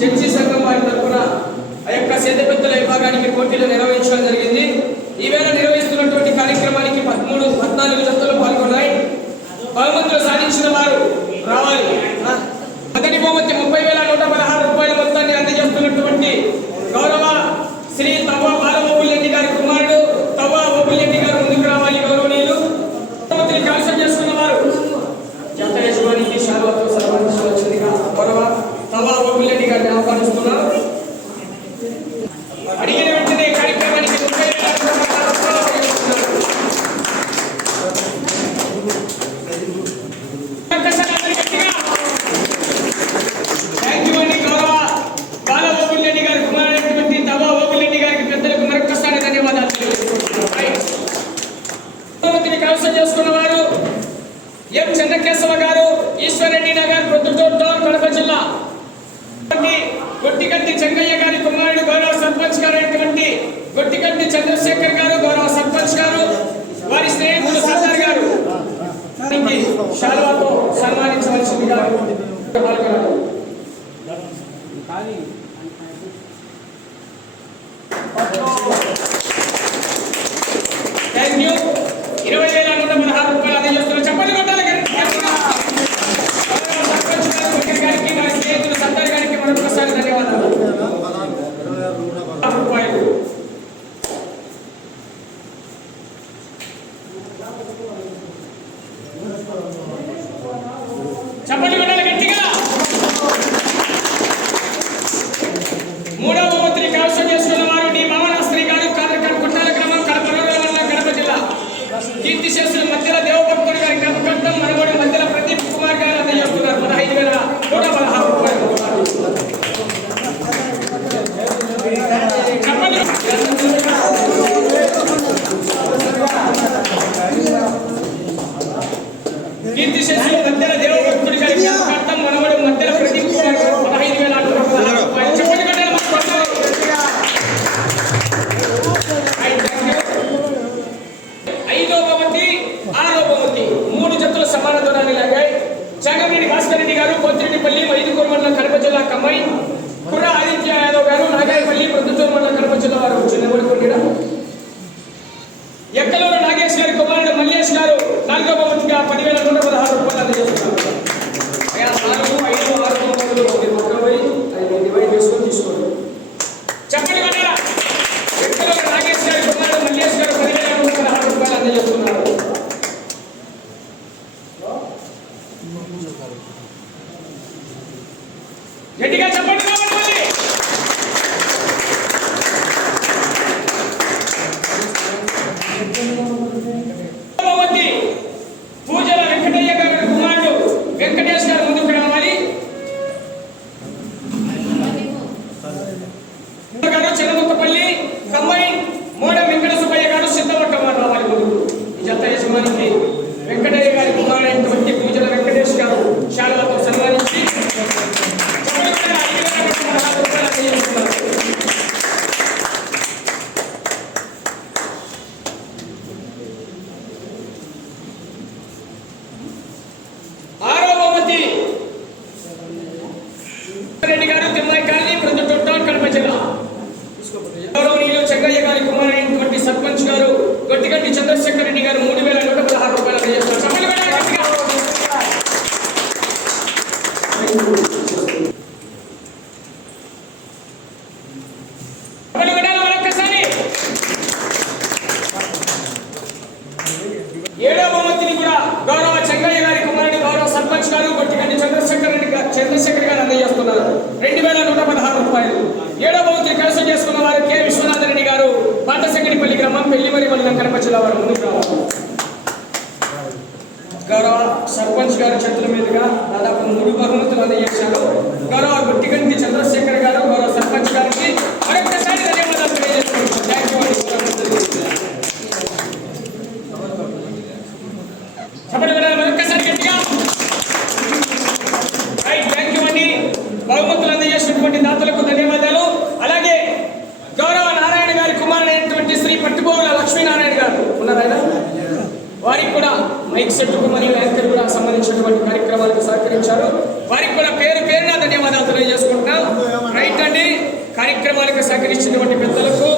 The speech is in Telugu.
చర్చి సంఘం వారి తరఫున ఆ యొక్క సేదపెత్తల విభాగానికి పోటీలు నిర్వహించడం జరిగింది. ఈవేళ నిర్వహిస్తున్నటువంటి కార్యక్రమానికి 14 జతలు పాల్గొన్నాయి. బహుమతులు సాధించిన వారు రావాలి. మొదటి బహుమతి 30,116 రూపాయల మొత్తాన్ని అందజేస్తున్నటువంటి గౌరవ శ్రీ తవ్వ బాలబాబులెడ్డి గారి కుమారుడు తవ్వ బాబులెడ్డి గారు ముందుకు రావాలి. గౌరవనీయులు బహుమతిని కైవసం చేసుకున్న వారు జత యజమానికి శాలువాతో సన్మానించవలసిందిగా గౌరవ తవ్వ బాబులెడ్డి గారిని ఆహ్వానిస్తున్నారు. అడిగిన వెంటనే కార్యక్రమానికి చేసుకున్న వారు ఎం చంద్రకేశవ గారు, ఈశ్వరెడ్డి నగర్, ప్రొద్దుటూరు టౌన్, కడప జిల్లా. గొట్టిగంటి చెంగయ్య గారి కుమారుడు గౌరవ సర్పంచ్ గారు అయినటువంటి గొట్టిగంటి చంద్రశేఖర్ గారు, గౌరవ సర్పంచ్ గారు, వారి స్నేహితులు సర్దార్ గారు శాలువాతో సన్మానించవలసిందిగా పాల్గొన్నారు. Thank you. 20,116 రూపాయలు అందజేస్తున్న చెప్పండి కొట్టాలి గారికి వారి స్నేహితులు సర్దార్ గారికి మరొకసారి ధన్యవాదాలు. చెప్పండి కొట్టాలి గట్టిగా. మూడవ బహుమతిని కైవసం చేసుకున్న వారు డి భవనాస్త్రి గారు, కొట్టాల గ్రామం, కడప మండలం, కడప జిల్లా. కీర్తిశేషులు మధ్యల దేవభక్తుడు గారి కథకట్టం మనగోడి మధ్యల ప్రదీప్ కుమార్ గారు అందజేస్తున్నారు. 15,116 రూపాయలు. కీర్తిశేషులు మధ్యల దేవభక్తుడు గారి కథకట్టం మనగోడి మధ్యల ప్రదీప్ కుమార్ గారు 15,116 రూపాయలు. చెప్పండి కట్టాలి. సమాన దూరాన్ని లాగాయి. జగన్రెడ్డి భాస్కర్ రెడ్డి గారు, పోతిరెడ్డిపల్లి, మైదుకూరు మండలం, కడప జిల్లా కమ్మాయి. కుర్ర ఆదిత్య యాదవ్ గారు, నాగాయపల్లి, ప్రొద్దుటూరు మండలం, కడప జిల్లా వారు చిన్నగొడుకుంటారు. ఎక్కలూరు నాగేష్ గారి కుమారుడు మల్లేష్ గారు 4వ బహుమతిగా 10,116 రూపాయలు అందజేస్తున్నారు. 4, 5, 6 డివైడ్ చేసుకొని తీసుకోండి. చెప్పండి కదా. ఎక్కలూరు నాగేష్ గారి కుమారుడు మల్లేష్ గారు 10,116 రూపాయలు అందజేస్తున్నారు. గట్టిగా చెప్పండి. పూజల వెంకటయ్య గారి కుమారుడు వెంకటేష్ గారు ముందుకు రావాలి. చిన్నముక్కపల్లి కమ్మాయి మోడ వెంకట సుబ్బయ్య గారు సిద్ధపట్టం రావాలి ముందుకు. ఈ జత యజమానికి వెంకటయ్య గారి కుమారుడైనటువంటి పూజల వెంకటేష్ గారు శాలువాతో సన్మానించి రెడ్డి గారు, తిమ్మాయి కాలనీ, ప్రొద్దుటూరు టౌన్, కడప జిల్లా. గౌరవనీయులు చెంగయ్య గారి కుమారుడైనటువంటి సర్పంచ్ గారు గొట్టిగంటి చంద్రశేఖర్ రెడ్డి గారు 3,116 రూపాయలు అందజేస్తున్నారు. ఏడవ బహుమతిని కూడా గౌరవ చెంగయ్య గారి కుమారుడు గౌరవ సర్పంచ్ గారు గొట్టిగంటి చంద్రశేఖర్ గారు అందజేస్తున్నారు. 2,116 రూపాయలు. ఏడవ బహుమతిని కైవసం చేసుకున్న వారు కె విశ్వనాథరెడ్డి గారు, పాటశెక్కడిపల్లి గ్రామం, పెళ్లిమరి మండలం, కడప జిల్లా వారు ముందుకు రావాలి. గౌరవ సర్పంచ్ గారి చేతుల మీదుగా దాదాపు 3 బహుమతులు అందజేశారు. గౌరవ గొట్టిగంటి చంద్రశేఖర్ గారు, గౌరవ సర్పంచ్ గారికి మరొకసారి ధన్యవాదాలు తెలియజేసుకుంటున్నాను. Thank you. మరొకసారి గట్టిగా థ్యాంక్ యూ అండి. బహుమతులు అందజేసినటువంటి దాతలకు ధన్యవాదాలు. అలాగే గౌరవ నారాయణ గారి కుమారుడైనటువంటి శ్రీ పట్టుబోగుల లక్ష్మీనారాయణ గారు ఉన్నారాయన, వారికి కూడా మైక్ సెట్కు మరియు యాంకర్ కూడా సంబంధించినటువంటి కార్యక్రమాలకు సహకరించారు. వారికి కూడా పేరు పేరున కార్యక్రమానికి సహకరించినటువంటి పెద్దలకు